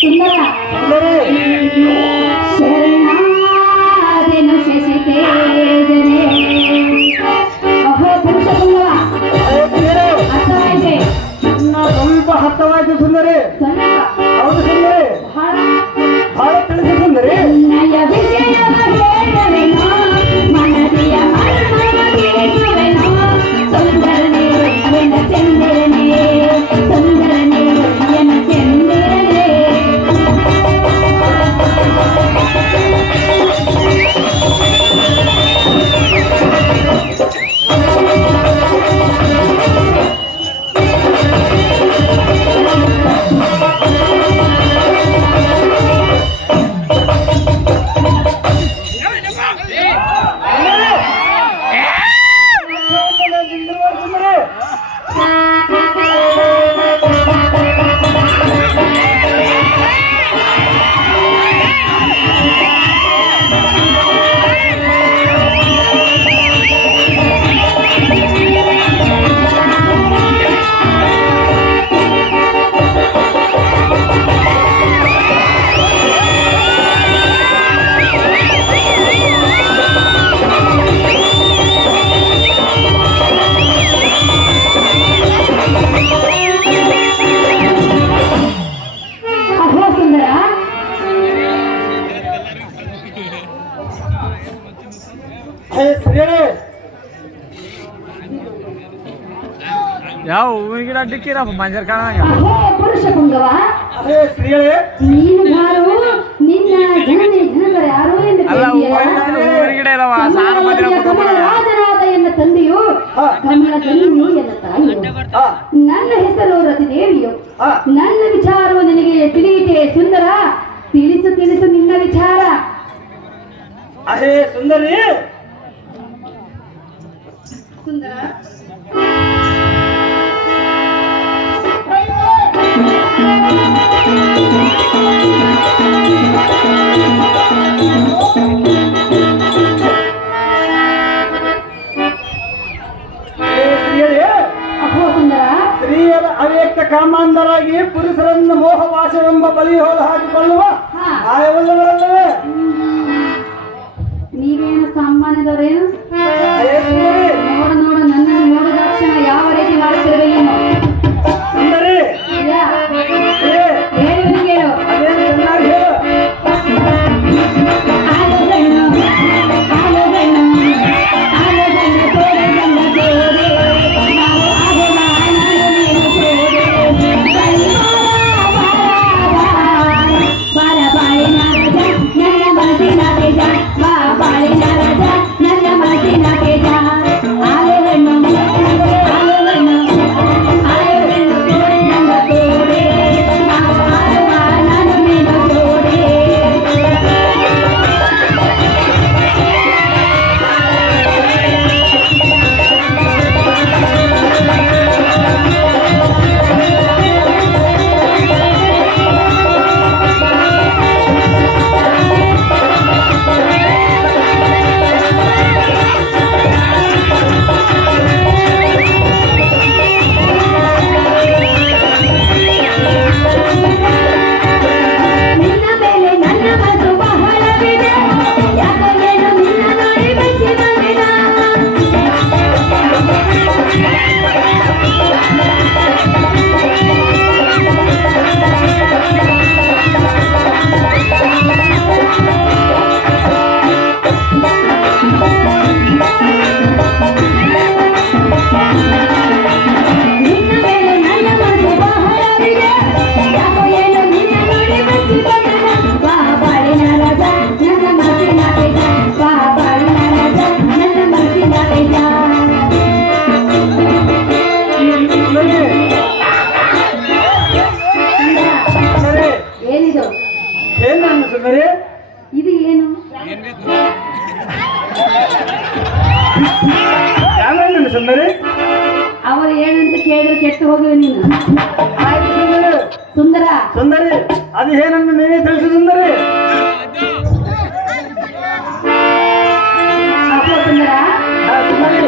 ಸುಂದರ ಶರಣಾದೆನು ಶಶಿ ತೇಜನೆ ಅಹೋ ಪುರುಷ ಪುಂಗವ ಅರ್ಥವಾಯಿತೆ ಸ್ವಲ್ಪ ಹತ್ತವಾಯ್ತು ಸುಂದರಿ. ಸ್ವಲ್ಪ ಹೌದು ಸುಂದರಿ, ಬಹಳ ಬಹಳ ತಿಳಿಸಿ ಸುಂದರಿ. ನಯ ವಿಜಯವ ಹೇಳವೆನೋ ಮನದಿಯ ಮರ್ಮವ ತಿಳಿಸುವೆನೋ ಸುಂದರನೇ ಎನ್ನ ಚಂದಿರನೇ ಸುಂದರನೇ ಎನ್ನ ಚಂದಿರನೇ ಯಾವ ಹೂವಿನ ಗಿಡ ಅಡ್ಡಿಕ್ಕಿರಪ್ಪ ಮಂಜರ್ ಕಾಣ ಅಹೋ ಪುರುಷ ಪುಂಗವ ಸ್ತ್ರೀಯರೇ, ನೀನು ಬಾರು ನಿನ್ನ ಜನನೇ ಜನಗರ ಯಾರೋ ಎಂದು ಅಲ್ಲ ಕೇಳಿದೆಯಾ? ಹೂವಿನ ಗಿಡ ಇಲ್ಲವ ಸಾರು ಮಧ್ಯ ಕಮಲ ರಾಜನಾದ ಎನ್ನ ತಂದೆಯು ಕಮಲ ಗಂಗೆಯು ಎನ್ನ ತಾಯಿಯು ನನ್ನ ಹೆಸರು ರತಿದೇವಿಯು ನನ್ನ ವಿಚಾರವು ನಿನಗೆ ತಿಳಿಯಿತೆ ಸುಂದರ ತಿಳಿಸು ತಿಳಿಸು ನಿನ್ನ ವಿಚಾರ ಅಹೇ ಸುಂದರಿ. ಸುಂದರ ಸ್ತ್ರೀಯರೇ, ಅಹೋ ಸುಂದರ ಸ್ತ್ರೀಯರ ಅವ್ಯಕ್ತ ಕಾಮಾಂಧರಾಗಿ ಪುರುಷರನ್ನು ಮೋಹವಾಸವೆಂಬ ಬಲಿ ಹೋದ ಹಾಕಿಕೊಳ್ಳುವ ಆಯವಲ್ಲವರಲ್ಲವೇ? ನೀವೇನು ಸಾಮಾನ್ಯದವರೇನು ಅಹೇ ಸ್ತ್ರೀಯರೇ, ನೋಡು ನೋಡು ನನ್ನನ್ನು ನೋಡಿದ ಕ್ಷಣ ಯಾವ ರೀತಿ ಮಾಡುತ್ತಿರುವೆ ನೀನು ಸುಂದರಿ. ಯಾ, ಹೇಳು ಕೇಳು ಅದೇನು ಚೆನ್ನಾಗಿ ಹೇಳು. ಆಲೋಗಣ್ಣು ಆಲೋಗಣ್ಣು ಆಲೋಗಣ್ಣು ತೋರೆ ಗಂಡ ತೋರೆ ನಾವು ಆಗೋಣ ನಾನು ನೀನು ತೋರೆ ಬಾರ ಬಾಳಿನ ರಜ ನನ್ನ ಮನಸ್ಸಿನ ತೇಜ ಬಾ ಬಾಳಿನ ರಜ ನನ್ನ ಮನಸ್ಸಿನ ತೇಜ ಆಲೋಗಣ್ಣು ಆಲೋಗಣ್ಣು ಆಲೋಗಣ್ಣು ತೋರೆ ಗಂಡ ತೋರೆ ನಾವು ಆಗೋಣ ನಾನು ನೀನು ತೋರೆ ನಿನ್ನ ಮೇಲೆ ನನ್ನ ಮನಸ್ಸು ಬಹಳವಿದೆ ಯಾಕೋ ಏನು ನಿನ್ನ ನೋಡಿ ಬೆಚ್ಚಿ ಬಂದಿದ ನಿನ್ನ ಮೇಲೆ ನನ್ನ ಮನಸ್ಸು ಬಹಳವಿದೆ ಯಾಕೋ ಏನು ನಿನ್ನ ನೋಡಿ ಬೆಚ್ಚಿ ಬಂದಿದ ಬಾ ಬಾಳಿನ ರಜ ನನ್ನ ಮನಸ್ಸಿನ ತೇಜ ಬಾ ಬಾಳಿನ ರಜ ನನ್ನ ಮನಸ್ಸಿನ ತೇಜ ಸುಂದರಿ, ಸುಂದರಿ, ಏನಿದು ಏನು ಸುಂದರಿ? ಇದು ಏನು ಯಾವೇನು ಸುಂದರಿ? ಅವರು ಏನಂತ ಕೇಳಿದ್ರೆ ಕೆಟ್ಟು ಹೋಗುವೆ ನೀನು ಆಯ್ತು ಸುಂದರಿ. ಸುಂದರ ಸುಂದರಿ, ಅದು ಏನನ್ನು ನೀವೇ ತಿಳಿಸು ಸುಂದರಿ. ಅಪ್ಪ ಸುಂದರ ಸುಂದರಿ,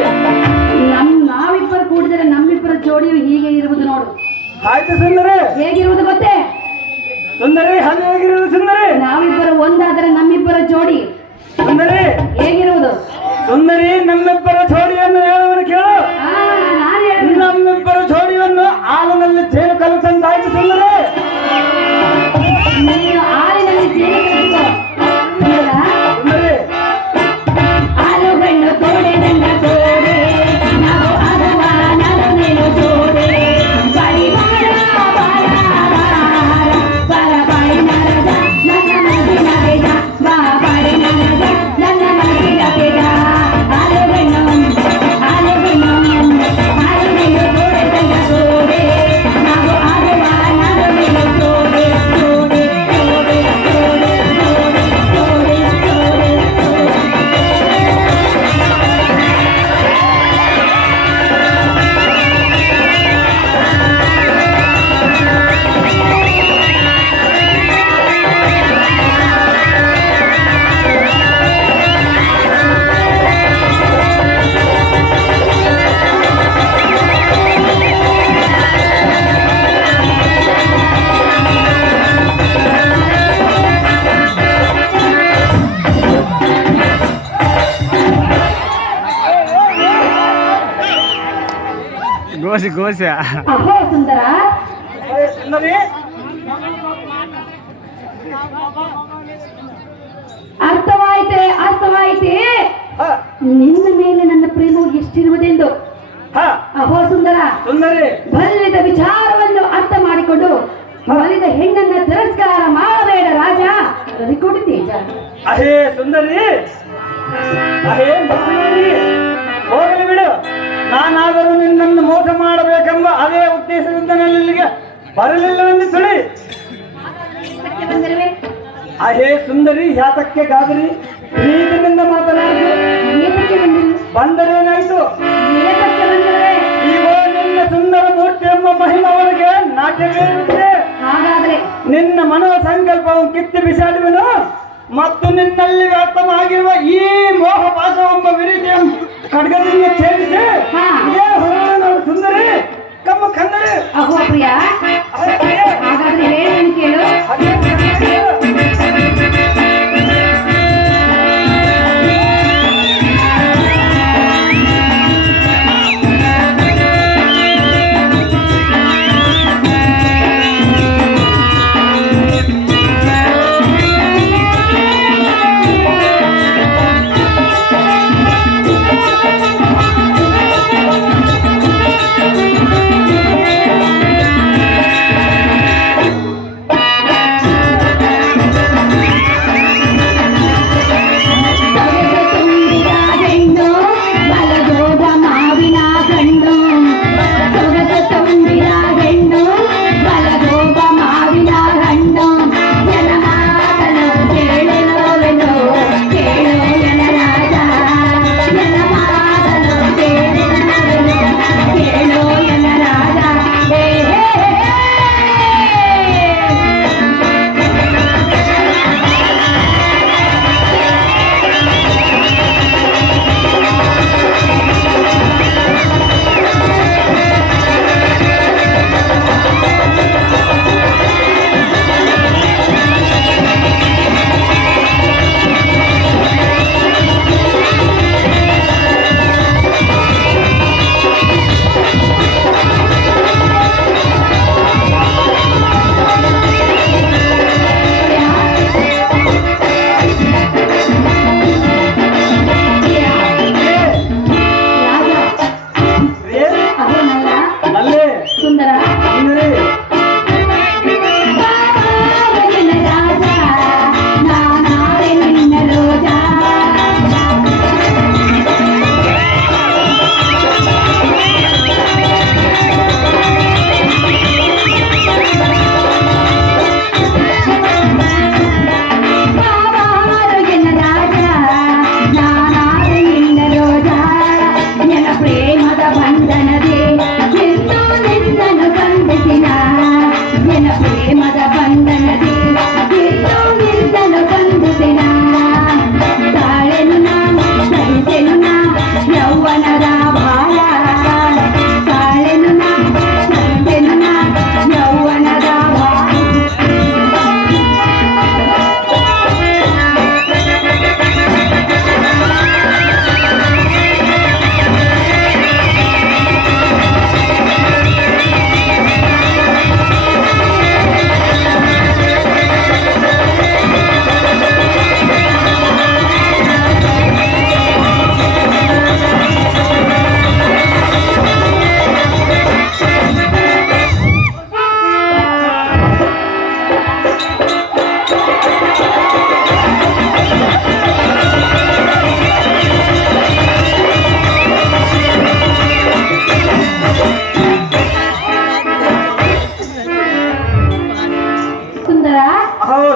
ನಾವಿಬ್ಬರು ಕೂಡಿದರೆ ನಮ್ಮಿಬ್ಬರ ಜೋಡಿಯು ಹೀಗೆ ಇರುವುದು ನೋಡು ಆಯ್ತು ಸುಂದರಿ. ಹೇಗಿರುವುದು ಗೊತ್ತೇ ಸುಂದರಿ ಒಂದಾದರೆ ನಮ್ಮಿಬ್ಬರ ಜೋಡಿ ಸುಂದರಿ ಹೇಗಿರುವುದು? ಸುಂದರಿ ನಮ್ಮಿಬ್ಬರ ಜೋಡಿಯನ್ನು ಹೇಳುವನು ಕೇಳು. ನಾನು ಹೇಳಿ ನಮ್ಮಿಬ್ಬರ ಜೋಡಿಯನ್ನು ಹಾಲಿನಲ್ಲಿ ಚೇಳು ಕಲಿತಂದಾಯ್ತು ಸುಂದರಿ. ನೀನು ಹಾಲಿನಲ್ಲಿ ಜೇನು ಕಲಿತೋ. ಸುಂದರಿ ಹಾಲು ಗಂಡು ತೋಡೆ ದಂಡ ತೋಡೆ ನಾವು ಆಗುವ ನಾನು ನೀನು ಜೋಡೆ ಬಳಿ ಬಾರ ಬರ ಬಾಳಿ ನರದ ನನ್ನ ಮನಸ್ಸಿನ ಬೇಡ ಬಾ ಬಾಳಿ ನರದ ನನ್ನ ಮನಸ್ಸಿನ ಬೇಡ ಹಾಲು ಗಂಡು ತೋಡೆ ದಂಡ ತೋಡೆ ನಾವು ಆಗುವ ನಾನು ನೀನು ಜೋಡೆ ಜೋಡೆ ಜೋಡೆ ಜೋಡೆ ಜೋಡೆ ಜೋಡೆ ಜೋಡೆ ಗೋಸಿ ಗೋಸಿ ಅಹೋ ಸುಂದರ ಸುಂದರಿ ಅರ್ಥವಾಯಿತೆ ಅರ್ಥವಾಯಿತೆ ಹ, ನಿನ್ನ ಮೇಲೆ ನನ್ನ ಪ್ರೇಮವು ಎಷ್ಟಿರುವುದೆಂದು. ಹ, ಅಹೋ ಸುಂದರ ಸುಂದರಿ ಬಲ್ಲಿದ ವಿಚಾರವನ್ನು ಅರ್ಥ ಮಾಡಿಕೊಂಡು ಬಲಿದ ಹೆಣ್ಣನ್ನ ತಿರಸ್ಕಾರ ಮಾಡಬೇಡ ರಾಜ ಕಲಿಕೊಡು ತೇಜ. ಅಹೇ ಸುಂದರಿ ಅಹೇ ಸುಂದರಿ, ಹೋಗಲಿ ಬಿಡು. ನಾನಾದರೂ ನಿನ್ನನ್ನು ಮೋಸ ಮಾಡಬೇಕೆಂಬ ಅದೇ ಉದ್ದೇಶದಿಂದ ನಾನು ಇಲ್ಲಿಗೆ ಬರಲಿಲ್ಲವೆಂದು ತಿಳಿ. ಇದಕ್ಕೆ ಬಂದಿರುವೆ ಅಹೇ ಸುಂದರಿ, ಯಾತಕ್ಕೆ ಗಾಬರಿ? ಪ್ರೀತಿಯಿಂದ ಮಾತನಾಡು. ಏತಕ್ಕೆ ಬಂದಿರು ಬಂದರೇನಾಯ್ತು? ಏತಕ್ಕೆ ಬಂದಿರುವೆ ಈಗ ನಿನ್ನ ಸುಂದರ ಮೂರ್ತಿ ಎಂಬ ಮಹಿಮವರಿಗೆ ನಾಟ್ಯವಿರುತ್ತೆ. ಹಾಗಾದ್ರೆ ನಿನ್ನ ಮನೋ ಸಂಕಲ್ಪವು ಕಿತ್ತು ಬಿಸಾಡುವೆನು ಮತ್ತು ನಿನ್ನಲ್ಲಿ ವ್ಯಕ್ತವಾಗಿರುವ ಈ ಮೋಹ ಪಾಶವೆಂಬ ವಿರಿತಿಯ ಖಡ್ಗದಿಂದ ಛೇದಿಸಿ ಹಾ. ಇದೇ ಹೊರಗೆ ನೋಡು ಸುಂದರಿ ಕಮ್ಮ ಕನ್ನಡಿ. ಅಹೋ ಪ್ರಿಯ ಅಹೇ ಪ್ರಿಯ, ಹಾಗಾದ್ರೆ ಹೇಳೇನು ಕೇಳು. ಅದೇ ಕನ್ನಡಿ.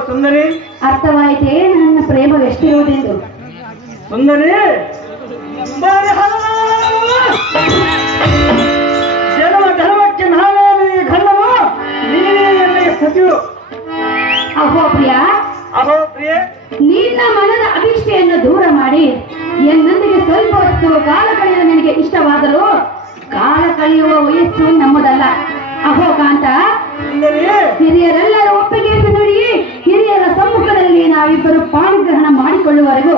ಸುಂದರಿ, ಅರ್ಥವಾಯಿತೇ ನನ್ನ ಪ್ರೇಮವೆಷ್ಟಿರುವುದೆಂದು? ಸುಂದರಿ ಬಾರಿ ಜನ್ಮ ಜನ್ಮಕ್ಕೆ ನಾನೇ ಗಂಡನು, ನೀನೇ ಎಲ್ಲಿಗೆ ಸತಿಯು. ಅಹೋ ಪ್ರಿಯ, ಅಹೋ ಪ್ರಿಯೆ, ನಿನ್ನ ಮನದ ಅಭಿಷ್ಟೆಯನ್ನು ದೂರ ಮಾಡಿ ಎನ್ನೊಂದಿಗೆ ಸ್ವಲ್ಪ ಹೊತ್ತು ಕಾಲ ಕಳೆಯಲು ನಿನಗೆ ಇಷ್ಟವಾದರೂ ಕಾಲ ಕಳೆಯುವ ವಯಸ್ಸು ನಮ್ಮದಲ್ಲ. ಅಹೋ ಕಾಂತ, ಸುಂದರಿ ಹಿರಿಯರೆಲ್ಲರ ಒಪ್ಪಿಗೆಯನ್ನು ನೋಡಿ ಹಿರಿಯರ ಸಮ್ಮುಖದಲ್ಲಿ ನಾವಿಬ್ಬರು ಪಾಣಿಗ್ರಹಣ ಮಾಡಿಕೊಳ್ಳುವವರೆಗೂ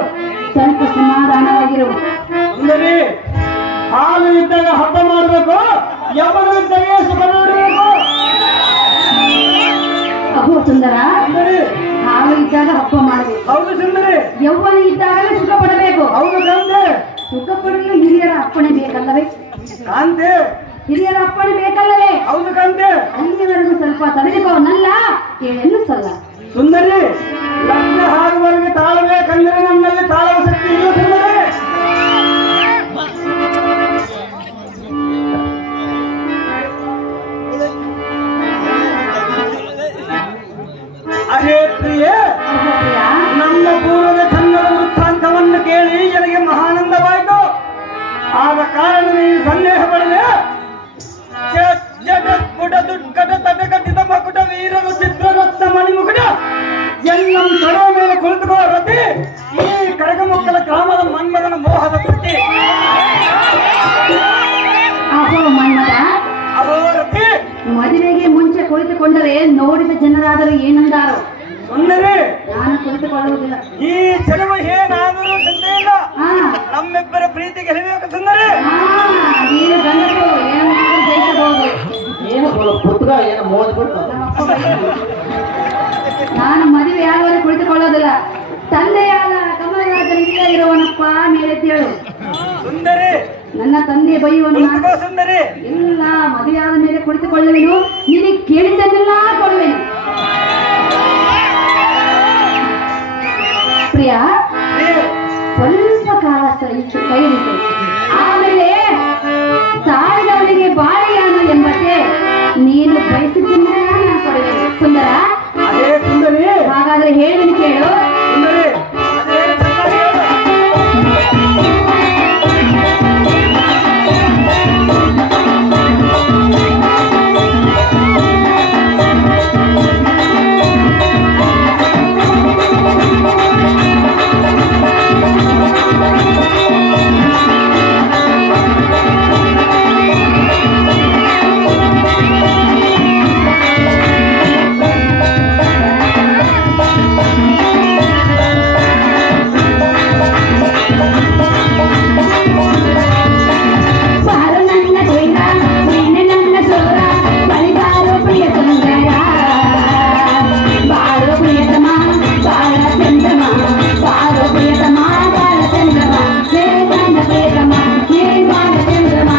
ಸ್ವಲ್ಪ ಸಮಾಧಾನವಾಗಿರು. ಸುಂದರಿ, ಹಾಲು ಇದ್ದಾಗ ಹಬ್ಬ ಮಾಡಬೇಕು, ಯಮನು ಇದ್ದಾಗ ಸುಖ ನೋಡಬೇಕು. ಅಹೋ ಸುಂದರ, ಸುಂದರಿ, ಹಾಲು ಇದ್ದಾಗ ಹಬ್ಬ ಮಾಡಬೇಕು, ಹೌದು ಸುಂದರಿ, ಯೌವನ ಇದ್ದಾಗಲೇ ಸುಖ ಪಡಬೇಕು. ಹೌದು ಕಾಂತೆ, ಸುಖ ಪಡೆಯಲು ಹಿರಿಯರ ಅಪ್ಪಣೆ ಬೇಕಲ್ಲವೇ? ಕಾಂತೆ, ಹಿರಿಯರ ಅಪ್ಪಣೆ ಬೇಕಲ್ಲವೇ? ಹೌದು ಕಾಂತೆ. ಅಲ್ಲಿವರೆಗೂ ಸ್ವಲ್ಪ ತಡೆದುಕೋನಲ್ಲ ಕೇಳಲು ಸಲ್ಲ. ಸುಂದರಿ, ಲಗ್ನ ಆಗುವವರೆಗೆ ತಾಳಬೇಕಂದ್ರೆ ನನ್ನಲ್ಲಿ ತಾಳುವ ಶಕ್ತಿ ಇಲ್ಲ ಸುಂದರಿ. ಅರೇ ಪ್ರಿಯೆ, ಅಹೋ ಪ್ರಿಯ, ನಮ್ಮ ಪೂರ್ವದ ಸಂಘದ ವೃತ್ತಾಂತವನ್ನು ಕೇಳಿ ನನಗೆ ಮಹಾನಂದವಾಯಿತು. ಆದ ಕಾರಣ ನೀವು ಸಂದೇಹ ಪಡದೆ ಜಗತ್ಪುಟ ದುಡ್ಕಟ ತಟಕಟಿತ ಮಕುಟ ವೀರರು ಚಿತ್ರರತ್ನ ಮಣಿಮುಕುಟ ಎನ್ನಂ ತಡುವ ಮೇಲೆ ಕುಳಿತುಕೋ ರತಿ, ಈ ಕರಗಮಕ್ಕಲ ಗ್ರಾಮದ ಮನ್ಮದನ ಮೋಹದ ಕೃತಿ. ಅಹೋ ಮನ್ಮಥ, ಅಹೋ ರತಿ, ಮದುವೆಗೆ ಮುಂಚೆ ಕುಳಿತುಕೊಂಡರೆ ನೋಡಿದ ಜನರಾದರೂ ಏನಂದಾರೋ? ಸುಂದರಿ, ನಾನು ಕುಳಿತುಕೊಳ್ಳುವುದಿಲ್ಲ. ಈ ಜನ್ಮ ಏನಾದರೂ ಚಿಂತೆ ಇಲ್ಲ, ಹಾ ನಮ್ಮಿಬ್ಬರ ಪ್ರೀತಿ ಗೆಲ್ಲಬೇಕು ಸುಂದರಿ. ನೀನು ಗಂಡಸು ಏನನ್ನಾದರೂ ಜಯಿಸಬಹುದು. ಏನು ಪುತ್ರ ಏನು ಮೋದ್ಬಿಟ್ಟು ನಮ್ಮಪ್ಪ ಬೈದನು. ನಾನು ಮದುವೆ ಆಗುವವರೆಗೆ ಕುಳಿತುಕೊಳ್ಳೋದಿಲ್ಲ. ತಂದೆಯಾದ ಕಮಲರಾಜನಿಗೆ ಇರುವನಪ್ಪ ಮೇಲೆ ತೇಳು. ಸುಂದರಿ, ನನ್ನ ತಂದೆ ಬೈಯುವನು. ಕುಳಿತುಕೋ ಸುಂದರಿ. ಇಲ್ಲ, ಮದುವೆಯಾದ ಮೇಲೆ ಕುಳಿತುಕೊಳ್ಳುವೆನು, ನಿನಗೆ ಕೇಳಿದ್ದನ್ನೆಲ್ಲ ಕೊಡುವೆನು. ಪ್ರಿಯ, ಸ್ವಲ್ಪ ಕಾಲ ಕೈಯಿರಿಸು. ಆಮೇಲೆ ತಾಯಿದವನಿಗೆ ಬಾಳೆಯಾನು ಎಂಬಂತೆ ನೀನು ಬಯಸಿದ್ದನ್ನೆಲ್ಲ ನಾನು ಕೊಡುವೆನು. ಸುಂದರ, ಅದೇ ಸುಂದರಿ, ಹಾಗಾದ್ರೆ ಹೇಳಿದನು ಕೇಳು. ಸುಂದರಿ, ಅದೇ ಚೆನ್ನಾಗಿ ಹೇಳು. ಬಾರು ನನ್ನ ದೇಹ, ನೀನೆ ನನ್ನ ಸೋರ, ಬಳಿಗಾರು ಪ್ರಿಯ ಸುಂದರ. ಬಾರು ಪ್ರಿಯತಮ, ಬಾಳ ಚಂದ್ರಮ, ಬಾರು ಪ್ರಿಯತಮ, ಬಾಳ ಚಂದ್ರಮ, ಹೇ ನನ್ನ ಪ್ರಿಯತಮ, ಹೇ ಬಾಳ ಚಂದ್ರಮ.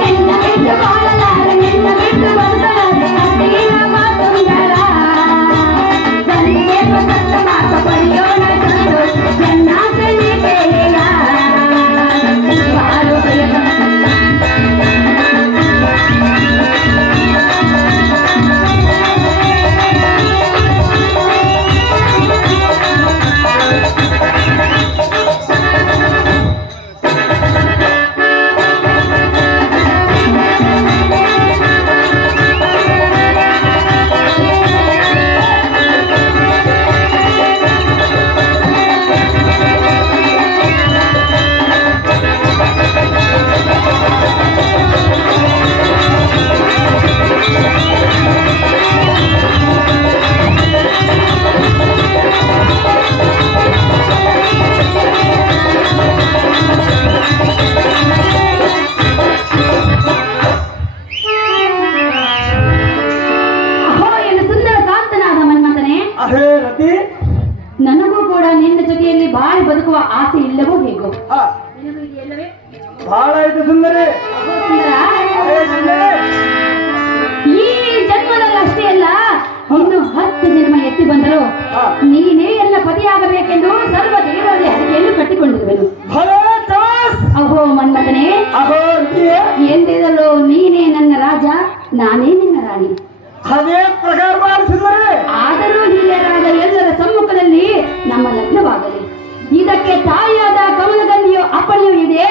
ನಿನ್ನ ಬಿಟ್ಟು ಬಾಳಲಾರೆ, ನಿನ್ನ ಬಿಟ್ಟು ಬದುಕಲಾರೆ, ಅತೀವ ಸುಂದರ. ತಂದೆಗೆ ಸತ್ತ ಮಾತ ಪಡೆಯೋಣ ಸಂತೋಷ, ಚೆನ್ನಾಗಿ ನೀ ಕೇಳಿಲ್ಲ. ಬಾರು ಪ್ರಿಯತಮ. ಅಹೋ ಏನು ಸುಂದರ ಕಾಂತನಾದ ಮನ್ಮಥನೇ, ಅಹೇ ರತಿ, ನನಗೂ ಕೂಡ ನಿನ್ನ ಜೊತೆಯಲ್ಲಿ ಬಾಳಿ ಬದುಕುವ ಆಸೆ ಇಲ್ಲವೋ ಹೇಗೋ? ಆ, ನಿನಗೂ ಇದೆಯಲ್ಲವೇ? ಬಹಳ ಆಯ್ತು ಸುಂದರಿ. ಅಹೋ ಸುಂದರ, ಹೇ ಸುಂದರಿ. ಈ ಜನ್ಮದಲ್ಲಿ ಅಷ್ಟೇ ಅಲ್ಲ, ಇನ್ನು 10 ಜನ್ಮ ಎತ್ತಿ ಬಂದರು ಹಾ. ನೀನೇ ಎಲ್ಲ ಪತಿಯಾಗಬೇಕೆಂದು ಸರ್ವ ದೇವರಲ್ಲಿ ಹರಕೆಯನ್ನು ಕಟ್ಟಿಕೊಂಡಿರುವೆನು. Hello Chas. ಅಹೋ ಮನ್ಮಥನೇ, ಅಹೋ ಅಂತೀಯೇ? ಎಂದಿರಲು ನೀನೇ ನನ್ನ ರಾಜ, ನಾನೇ ನಿನ್ನ ರಾಣಿ. ಅದೇ ಪ್ರಕಾರ ಮಾಡಿಸಿದ್ರೆ ಆದರೂ ಹಿರಿಯರಾದ ಎಲ್ಲರ ಸಮ್ಮುಖದಲ್ಲಿ ನಮ್ಮ ಲಗ್ನವಾಗಲಿ. ಇದಕ್ಕೆ ತಾಯಿಯಾದ ಕಮಲಗಂಧಿಯು ಅಪ್ಪಣೆಯೂ ಇದೆ,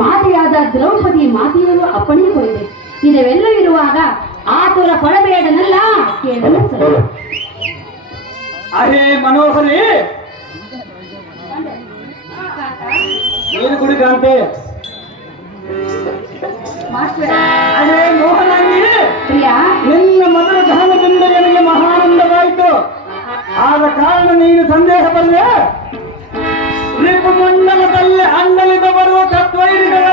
ಮಾತೆಯಾದ ದ್ರೌಪದಿ ಮಾತೆಯೂ ಅಪ್ಪಣೆಯೂ ಇದೆ. ಇದೆಲ್ಲ ಇರುವಾಗ ಆತುರ ಪಡಬೇಡನಲ್ಲ, ಕೇಳಲು ಸರಿ. ಅರೇ ಮನೋಹರಿ, ಏನು ಕುಡಿದಂತೆ? ಅರೇ ಮೋಹನಾಂಗಿ, ಪ್ರಿಯಾ, ನಿನ್ನ ಮೊದಲ ಧಾಮದಿಂದ ನನಗೆ ಮಹಾನಂದವಾಯಿತು. ಆದ ಕಾರಣ ನೀನು ಸಂದೇಹ ಬಂದೆ. ರಿಪುಮಂಡಲದಲ್ಲಿ ಅಂಡಲಿದ ಬರುವ ತತ್ವೈರಿಗಳ